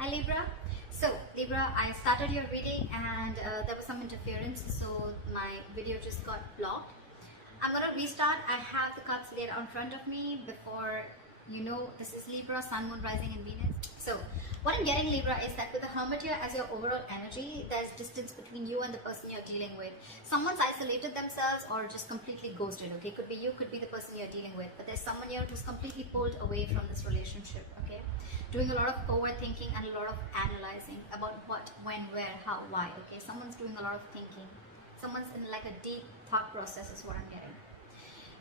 Hi Libra. So Libra, I started your reading and there was some interference, so my video just got blocked. I'm gonna restart. I have the cards laid out in front of me. Before you know, this is Libra, Sun, Moon, Rising and Venus. So what I'm getting, Libra, is that with the Hermit here as your overall energy, there's distance between you and the person you're dealing with. Someone's isolated themselves or just completely ghosted, okay? Could be you, could be the person you're dealing with, but there's someone here who's completely pulled away from this relationship, okay? Doing a lot of overthinking and a lot of analyzing about what, when, where, how, why, okay? Someone's doing a lot of thinking. Someone's in like a deep thought process is what I'm getting.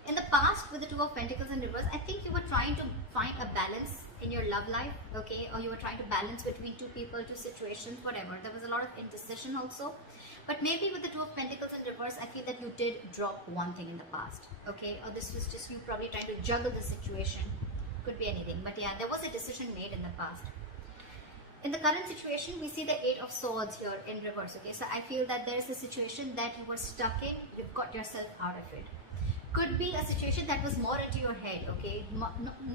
In the past, with the Two of Pentacles in reverse, I think you were trying to find a balance in your love life, okay? Or you were trying to balance between two people, two situations, whatever. There was a lot of indecision also. But maybe with the Two of Pentacles in reverse, I feel that you did drop one thing in the past, okay? Or this was just you probably trying to juggle the situation. Could be anything. But yeah, there was a decision made in the past. In the current situation, we see the Eight of Swords here in reverse, okay? So I feel that there is a situation that you were stuck in, you've got yourself out of it. Could be a situation that was more into your head, okay?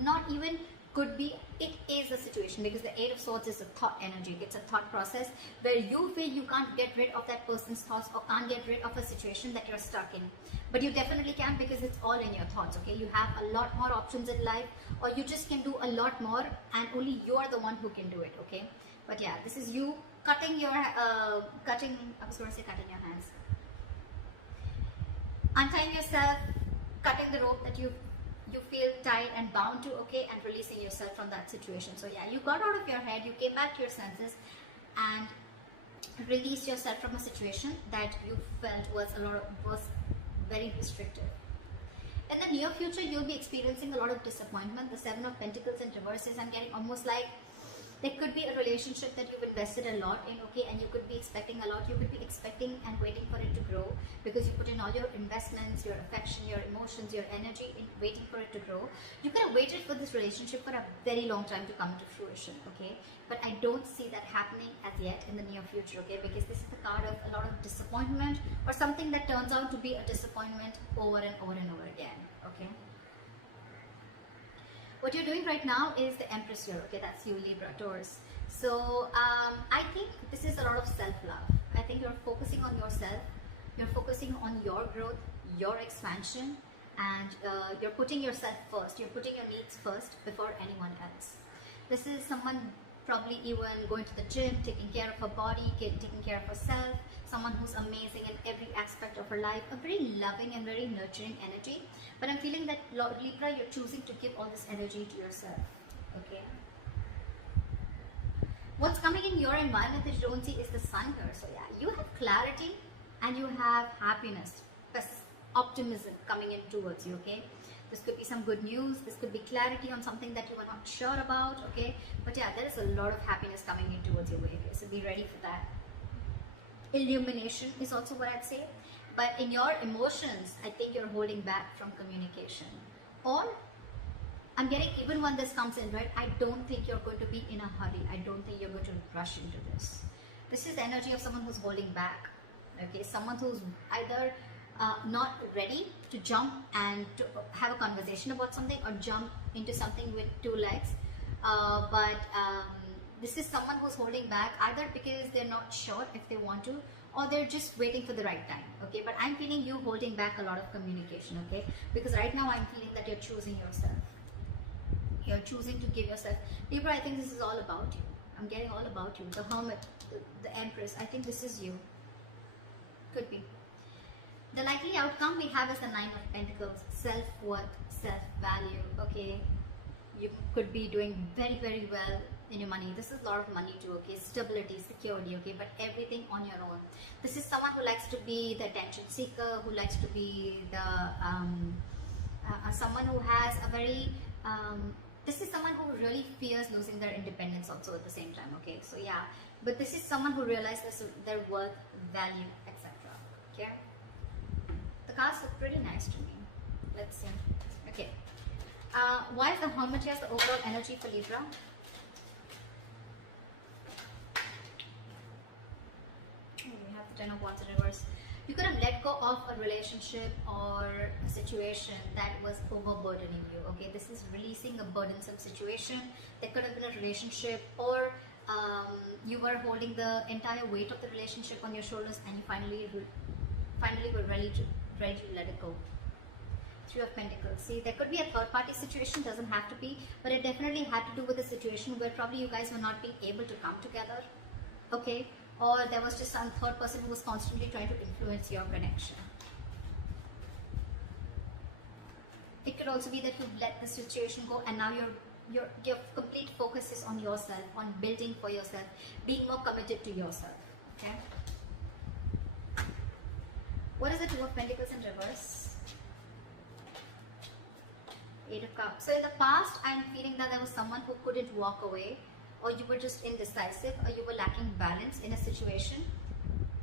Not even could be, it is a situation, because the Eight of Swords is a thought energy. It's a thought process where you feel you can't get rid of that person's thoughts or can't get rid of a situation that you're stuck in. But you definitely can, because it's all in your thoughts, okay? You have a lot more options in life, or you just can do a lot more and only you are the one who can do it, okay? But yeah, this is you cutting your, I was going to say cutting your hands. Untying yourself, cutting the rope that you feel tied and bound to, okay, and releasing yourself from that situation. So yeah, you got out of your head, you came back to your senses and released yourself from a situation that you felt was very restrictive. In the near future, you'll be experiencing a lot of disappointment. The Seven of Pentacles in reverse is, I'm getting almost like there could be a relationship that you've invested a lot in, okay, and you could be expecting a lot. You could be expecting and waiting for it to grow because you put in all your investments, your affection, your emotions, your energy in waiting for it to grow. You could have waited for this relationship for a very long time to come to fruition, okay, but I don't see that happening as yet in the near future, okay, because this is the card of a lot of disappointment or something that turns out to be a disappointment over and over and over again, okay. What you're doing right now is the Empress here, okay, that's you, Libra, Taurus. So I think this is a lot of self-love. I think you're focusing on yourself, you're focusing on your growth, your expansion, and you're putting yourself first. You're putting your needs first before anyone else. This is someone probably even going to the gym, taking care of her body, taking care of herself, someone who's amazing in every aspect of her life, a very loving and very nurturing energy. But I'm feeling that Libra, you're choosing to give all this energy to yourself, okay? What's coming in your environment that you don't see is the Sun here. So yeah, you have clarity and you have happiness, optimism coming in towards you, okay? This could be some good news, this could be clarity on something that you are not sure about, okay? But yeah, there is a lot of happiness coming in towards your way here, so be ready for that. Illumination is also what I'd say. But in your emotions, I think you're holding back from communication. Or, I'm getting, even when this comes in, right, I don't think you're going to be in a hurry. I don't think you're going to rush into this. This is the energy of someone who's holding back, okay? Someone who's either not ready to jump and to have a conversation about something or jump into something with two legs. This is someone who's holding back either because they're not sure if they want to or they're just waiting for the right time, okay? But I'm feeling you holding back a lot of communication, okay? Because right now I'm feeling that you're choosing yourself. You're choosing to give yourself. Libra, I think this is all about you. I'm getting all about you. The Hermit, the Empress, I think this is you. Could be. The likely outcome we have is the Nine of Pentacles, self-worth, self-value, okay? You could be doing very, very well in your money. This is a lot of money too, okay? Stability, security, okay? But everything on your own. This is someone who likes to be the attention seeker, who likes to be the, someone who has a very, this is someone who really fears losing their independence also at the same time, okay? So yeah, but this is someone who realizes their worth, value, etc. Okay? The cards look pretty nice to me. Let's see. Okay. Why is the Hermit here the overall energy for Libra? We have the Ten of Wands in reverse. You could have let go of a relationship or a situation that was overburdening you, okay? This is releasing a burdensome situation. There could have been a relationship or you were holding the entire weight of the relationship on your shoulders, and you finally were ready to let it go. Three of Pentacles. See, there could be a third party situation, doesn't have to be, but it definitely had to do with a situation where probably you guys were not being able to come together, okay? Or there was just some third person who was constantly trying to influence your connection. It could also be that you've let the situation go, and now your complete focus is on yourself, on building for yourself, being more committed to yourself, okay? What is the Two of Pentacles in reverse? Eight of Cups. So in the past, I'm feeling that there was someone who couldn't walk away, or you were just indecisive, or you were lacking balance in a situation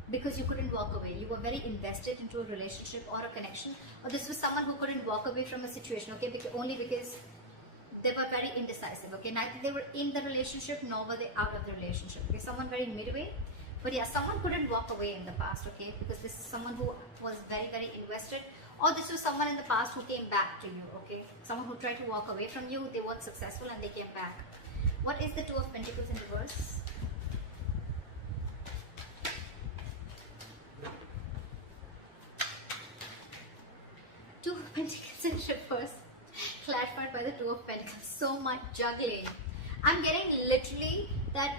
because you couldn't walk away. You were very invested into a relationship or a connection, or this was someone who couldn't walk away from a situation, okay, only because they were very indecisive, okay? Neither they were in the relationship nor were they out of the relationship, okay? Someone very midway. But yeah, someone couldn't walk away in the past, okay? Because this is someone who was very, very invested, or this was someone in the past who came back to you, okay? Someone who tried to walk away from you, they weren't successful and they came back. What is the Two of Pentacles in reverse? Two of Pentacles in reverse. Clarified by the Two of Pentacles. So much juggling. I'm getting literally that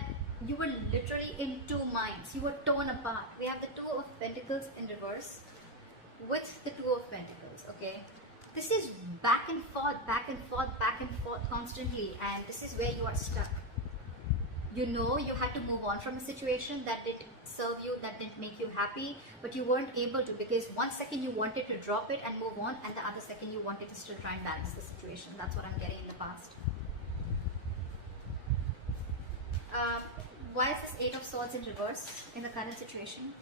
you were literally in two minds. You were torn apart. We have the Two of Pentacles in reverse with the Two of Pentacles, okay? This is back and forth, back and forth, back and forth constantly, and this is where you are stuck. You know you had to move on from a situation that didn't serve you, that didn't make you happy, but you weren't able to, because one second you wanted to drop it and move on, and the other second you wanted to still try and balance the situation. That's what I'm getting in the past. Why is this Eight of Swords in reverse in the current situation?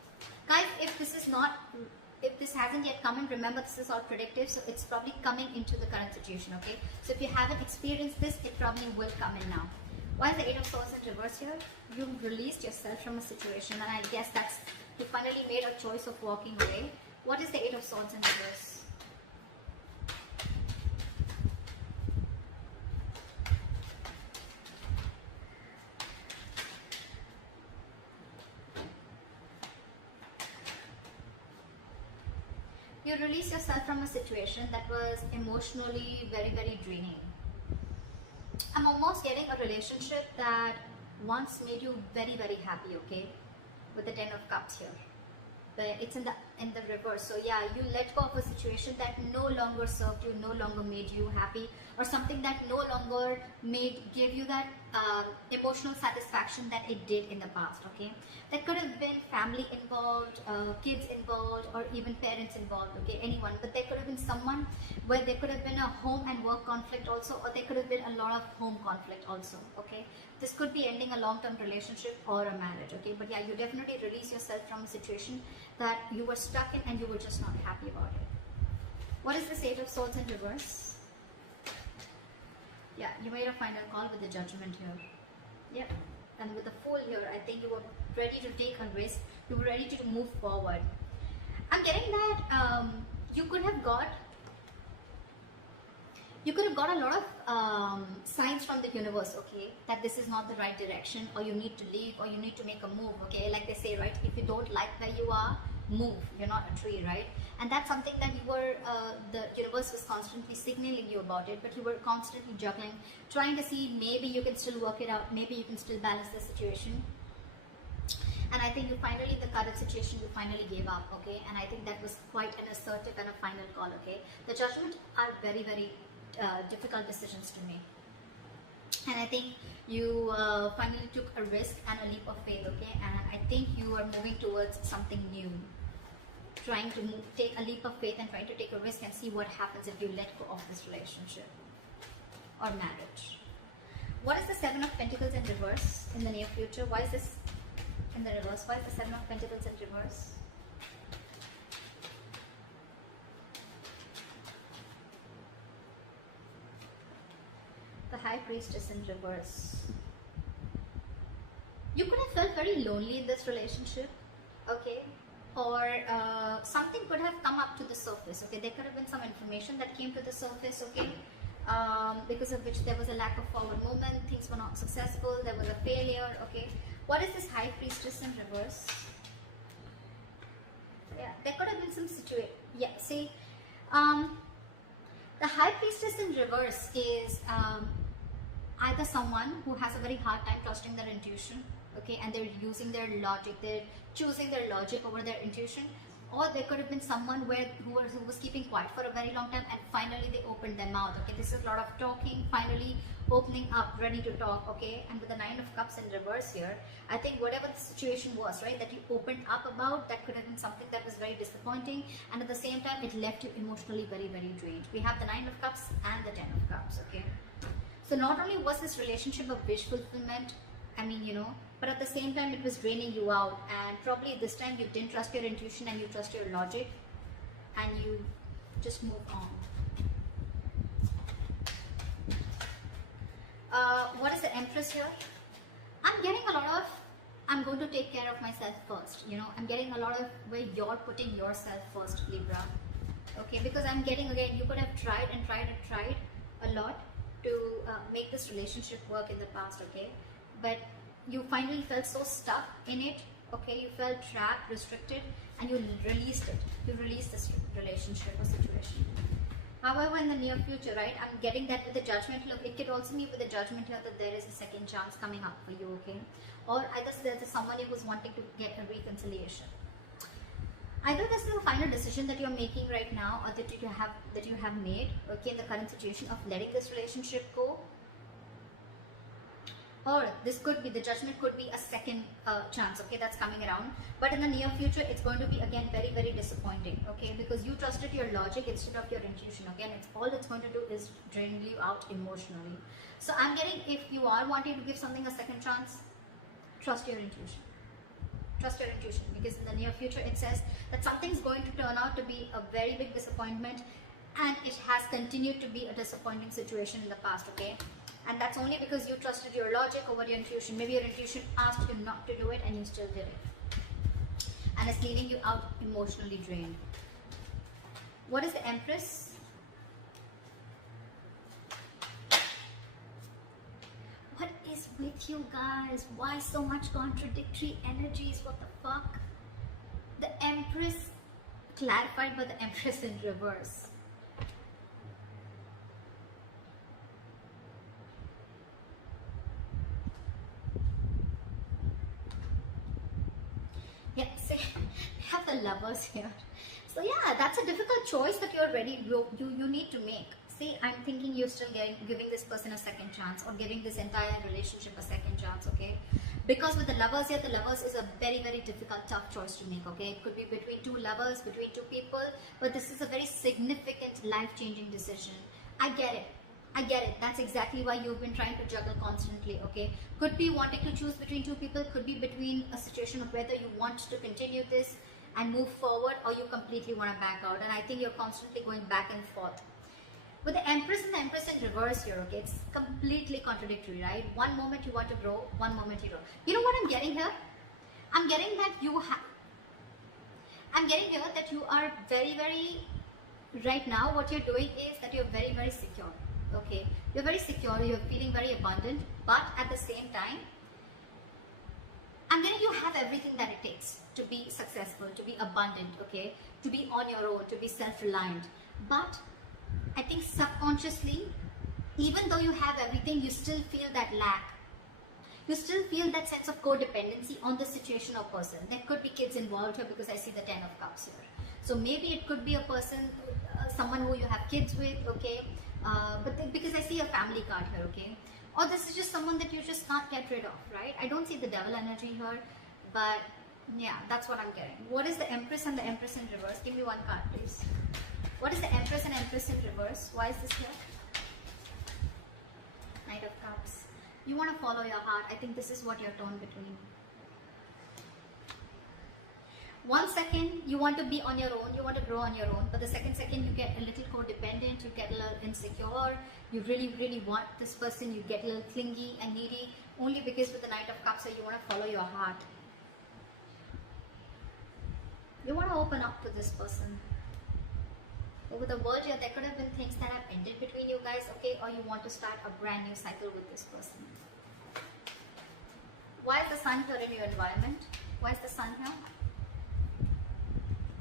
Guys, if this hasn't yet come in, remember this is all predictive, so it's probably coming into the current situation, okay? So if you haven't experienced this, it probably will come in now. Why is the Eight of Swords in reverse here? You released yourself from a situation, and I guess that's, you finally made a choice of walking away. What is the Eight of Swords in reverse? You release yourself from a situation that was emotionally very, very draining. I'm almost getting a relationship that once made you very, very happy, okay? With the Ten of Cups here. But it's in the reverse. So yeah, you let go of a situation that no longer served you, no longer made you happy, or something that no longer gave you that emotional satisfaction that it did in the past, okay? That could have been family involved, kids involved, or even parents involved, okay? Anyone. But there could have been someone where there could have been a home and work conflict also, or there could have been a lot of home conflict also, okay? This could be ending a long-term relationship or a marriage, okay? But yeah, you definitely release yourself from a situation that you were stuck in and you were just not happy about it. What is this Eight of Swords in reverse? Yeah, you made a final call with the Judgment here. Yep. And with the Fool here, I think you were ready to take a risk. You were ready to move forward. I'm getting that you could have got a lot of signs from the universe, okay, that this is not the right direction, or you need to leave, or you need to make a move, okay? Like they say, right, if you don't like where you are, move. You're not a tree, right? And that's something that you were, the universe was constantly signaling you about it, but you were constantly juggling, trying to see maybe you can still work it out, maybe you can still balance the situation. And I think you finally, the current situation, you finally gave up, okay? And I think that was quite an assertive and a final call, okay? The Judgment are very, very difficult decisions to make. And I think you finally took a risk and a leap of faith, okay? And I think you are moving towards something new. Trying to take a leap of faith and trying to take a risk and see what happens if you let go of this relationship or marriage. What is the Seven of Pentacles in reverse in the near future? Why is this in the reverse? Why is the Seven of Pentacles in reverse? The High Priestess in reverse. You could have felt very lonely in this relationship, okay? Or something could have come up to the surface, okay? There could have been some information that came to the surface, okay? because of which there was a lack of forward movement, things were not successful, there was a failure. Okay, what is this High Priestess in reverse? Yeah, there could have been some situation. Yeah, see, the High Priestess in reverse is either someone who has a very hard time trusting their intuition, okay, and they're using their logic, they're choosing their logic over their intuition, or there could have been someone who was keeping quiet for a very long time and finally they opened their mouth. Okay, this is a lot of talking, finally opening up, ready to talk. Okay, and with the Nine of Cups in reverse here, I think whatever the situation was, right, that you opened up about, that could have been something that was very disappointing, and at the same time it left you emotionally very, very drained. We have the Nine of Cups and the Ten of Cups. Okay, so not only was this relationship a wish fulfillment, I mean, you know, but at the same time it was draining you out, and probably this time you didn't trust your intuition and you trust your logic and you just move on. What is the Empress here? I'm getting a lot of, I'm going to take care of myself first, you know, I'm getting a lot of where you're putting yourself first, Libra. Okay, because I'm getting, again, you could have tried and tried and tried a lot to make this relationship work in the past, okay, but you finally felt so stuck in it. Okay, you felt trapped, restricted, and you released it. You released this relationship or situation. However, in the near future, right, I'm getting that with the Judgment. Look, it could also mean with the Judgment here that there is a second chance coming up for you, okay? Or either there's someone who's wanting to get a reconciliation. Either this is the final decision that you're making right now, or that you have made, okay, in the current situation of letting this relationship go. Or this could be, the Judgment could be a second chance, okay, that's coming around. But in the near future, it's going to be, again, very, very disappointing, okay, because you trusted your logic instead of your intuition, okay, and all it's going to do is drain you out emotionally. So I'm getting, if you are wanting to give something a second chance, trust your intuition. Trust your intuition, because in the near future, it says that something's going to turn out to be a very big disappointment, and it has continued to be a disappointing situation in the past, okay? And that's only because you trusted your logic over your intuition. Maybe your intuition asked you not to do it and you still did it. And it's leaving you out emotionally drained. What is the Empress? What is with you guys? Why so much contradictory energies? What the fuck? The Empress clarified by the Empress in reverse. Yeah, see, we have the Lovers here. So yeah, that's a difficult choice that you're ready, you need to make. See, I'm thinking you're still giving this person a second chance, or giving this entire relationship a second chance, okay? Because with the Lovers here, the Lovers is a very, very difficult, tough choice to make, okay? It could be between two lovers, between two people, but this is a very significant, life-changing decision. I get it. I get it. That's exactly why you've been trying to juggle constantly, okay? Could be wanting to choose between two people, could be between a situation of whether you want to continue this and move forward, or you completely want to back out. And I think you're constantly going back and forth. With the Empress and the Empress in reverse here, okay, it's completely contradictory, right? One moment you want to grow, one moment you don't. You know what I'm getting here? I'm getting that you are very, very, right now what you're doing is that you're very, very secure. Okay, you're very secure, you're feeling very abundant, but at the same time, I'm getting you have everything that it takes to be successful, to be abundant, okay, to be on your own, to be self-reliant. But I think subconsciously, even though you have everything, you still feel that lack. You still feel that sense of codependency on the situation or person. There could be kids involved here because I see the 10 of Cups here. So maybe it could be a person, someone who you have kids with, okay, because I see a family card here, okay? Or this is just someone that you just can't get rid of, right? I don't see the Devil energy here, but yeah, that's what I'm getting. What is the Empress and the Empress in reverse? Give me one card, please. What is the Empress and Empress in reverse? Why is this here? Knight of Cups. You want to follow your heart. I think this is what you're torn between. 1 second, you want to be on your own, you want to grow on your own, but the second you get a little codependent, you get a little insecure, you really, really want this person, you get a little clingy and needy, only because with the Knight of Cups, you want to follow your heart. You want to open up to this person. Over the world here, there could have been things that have ended between you guys, okay, or you want to start a brand new cycle with this person. Why is the sun here in your environment? Why is the sun here?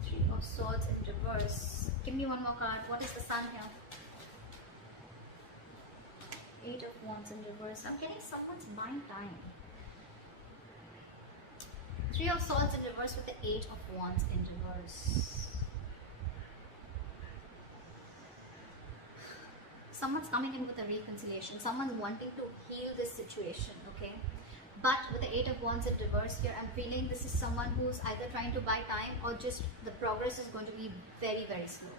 Three of Swords in reverse. Give me one more card. What is the sun here? Eight of Wands in reverse. I'm getting someone's buying time. Three of Swords in reverse with the Eight of Wands in reverse. Someone's coming in with a reconciliation. Someone's wanting to heal this situation, okay? But with the Eight of Wands in reverse here, I'm feeling this is someone who's either trying to buy time or just the progress is going to be very, very slow.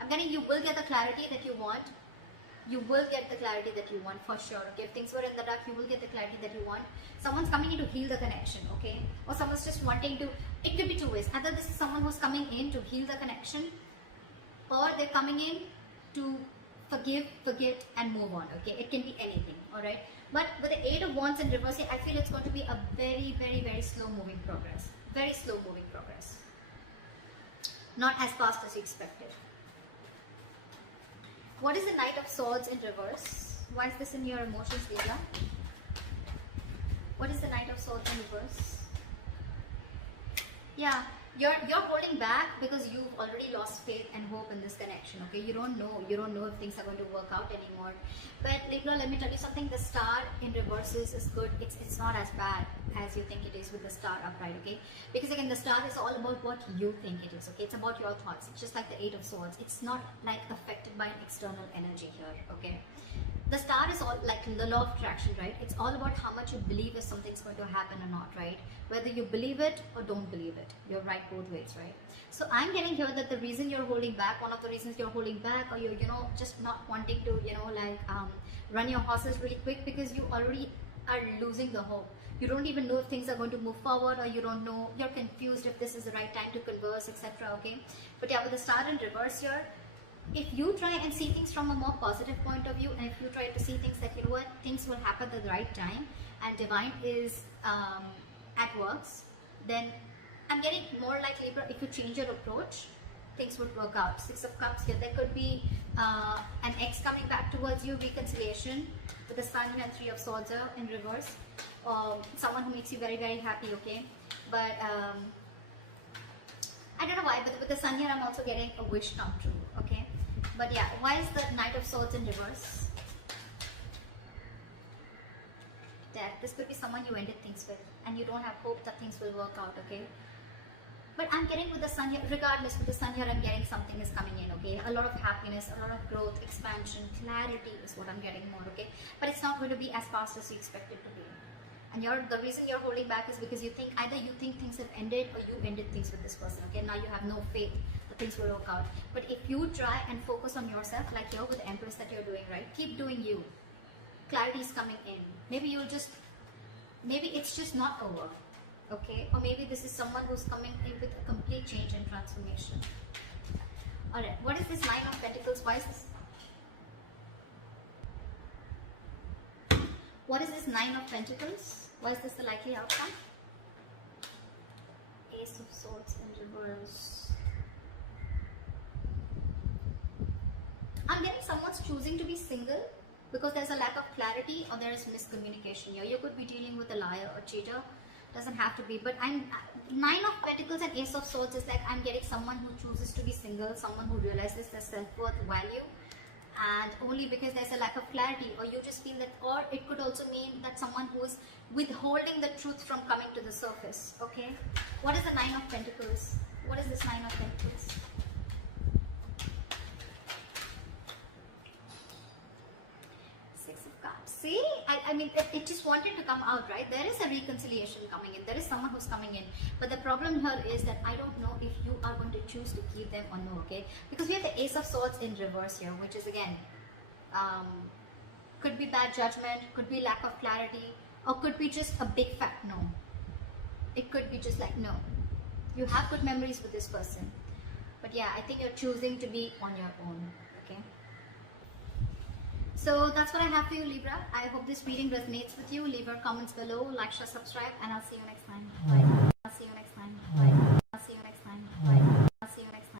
I'm getting you will get the clarity that you want. You will get the clarity that you want for sure. Okay, if things were in the dark, you will get the clarity that you want. Someone's coming in to heal the connection, okay? Or someone's just wanting to, it could be two ways. Either this is someone who's coming in to heal the connection, or they're coming in to forgive, forget, and move on, okay? It can be anything, alright? But with the Eight of Wands in reverse, I feel it's going to be a very, very, very slow moving progress. Very slow moving progress. Not as fast as you expected. What is the Knight of Swords in reverse? Why is this in your emotions, Libra? What is the Knight of Swords in reverse? Yeah, you're holding back because you've already lost faith and hope in this connection, okay? You don't know if things are going to work out anymore. But Libra, let me tell you something, the star in reverses is good. It's not as bad as you think it is with the star upright, okay? Because again, the star is all about what you think it is, okay? It's about your thoughts. It's just like the Eight of Swords. It's not like affected by an external energy here, okay? The star is all like the law of attraction, right? It's all about how much you believe if something's going to happen or not, right? Whether you believe it or don't believe it. You're right both ways, right? So I'm getting here that the reason you're holding back, one of the reasons you're holding back, or you're, just not wanting to, run your horses really quick because you already are losing the hope. You don't even know if things are going to move forward, or you don't know, you're confused if this is the right time to converse, etc. Okay? But yeah, with the star in reverse here, if you try and see things from a more positive point of view, and if you try to see things that, you know what, things will happen at the right time and divine is at works, then I'm getting more like Libra, if you change your approach, things would work out. Six of Cups here, there could be an ex coming back towards you, reconciliation with the Sun and Three of Swords in reverse, someone who makes you very, very happy, okay? But I don't know why, but with the Sun here, I'm also getting a wish come true, okay? But yeah, why is the Knight of Swords in reverse? Death. This could be someone you ended things with, and you don't have hope that things will work out, okay? But I'm getting with the Sun here, regardless, with the Sun here, I'm getting something is coming in, okay? A lot of happiness, a lot of growth, expansion, clarity is what I'm getting more, okay? But it's not going to be as fast as you expect it to be. And the reason you're holding back is because you think, either you think things have ended or you ended things with this person, okay? Now you have no faith that things will work out. But if you try and focus on yourself, like here with the Empress that you're doing, right? Keep doing you. Clarity is coming in. Maybe maybe it's just not over, okay? Or maybe this is someone who's coming in with a complete change and transformation. Alright, what is this Nine of Pentacles? Why is this? What is this Nine of Pentacles? Why is this the likely outcome? Ace of Swords in reverse. I'm getting someone's choosing to be single because there's a lack of clarity or there is miscommunication here. You could be dealing with a liar or cheater. Doesn't have to be, but Nine of Pentacles and Ace of Swords is like I'm getting someone who chooses to be single, someone who realizes their self-worth, value, and only because there's a lack of clarity, or you just feel that, or it could also mean that someone who is withholding the truth from coming to the surface, okay? What is the Nine of Pentacles? What is this Nine of Pentacles? Six of Cups. See, I mean, it just wanted to come out, right? There is a reconciliation coming in. There is someone who's coming in. But the problem here is that I don't know if you are going to choose to keep them or no, okay? Because we have the Ace of Swords in reverse here, which is again, could be bad judgment, could be lack of clarity, or could be just a big fat no. It could be just like no. You have good memories with this person. But yeah, I think you're choosing to be on your own, okay? So that's what I have for you, Libra. I hope this reading resonates with you. Leave your comments below, like, share, subscribe, and I'll see you next time. Bye. I'll see you next time. Bye.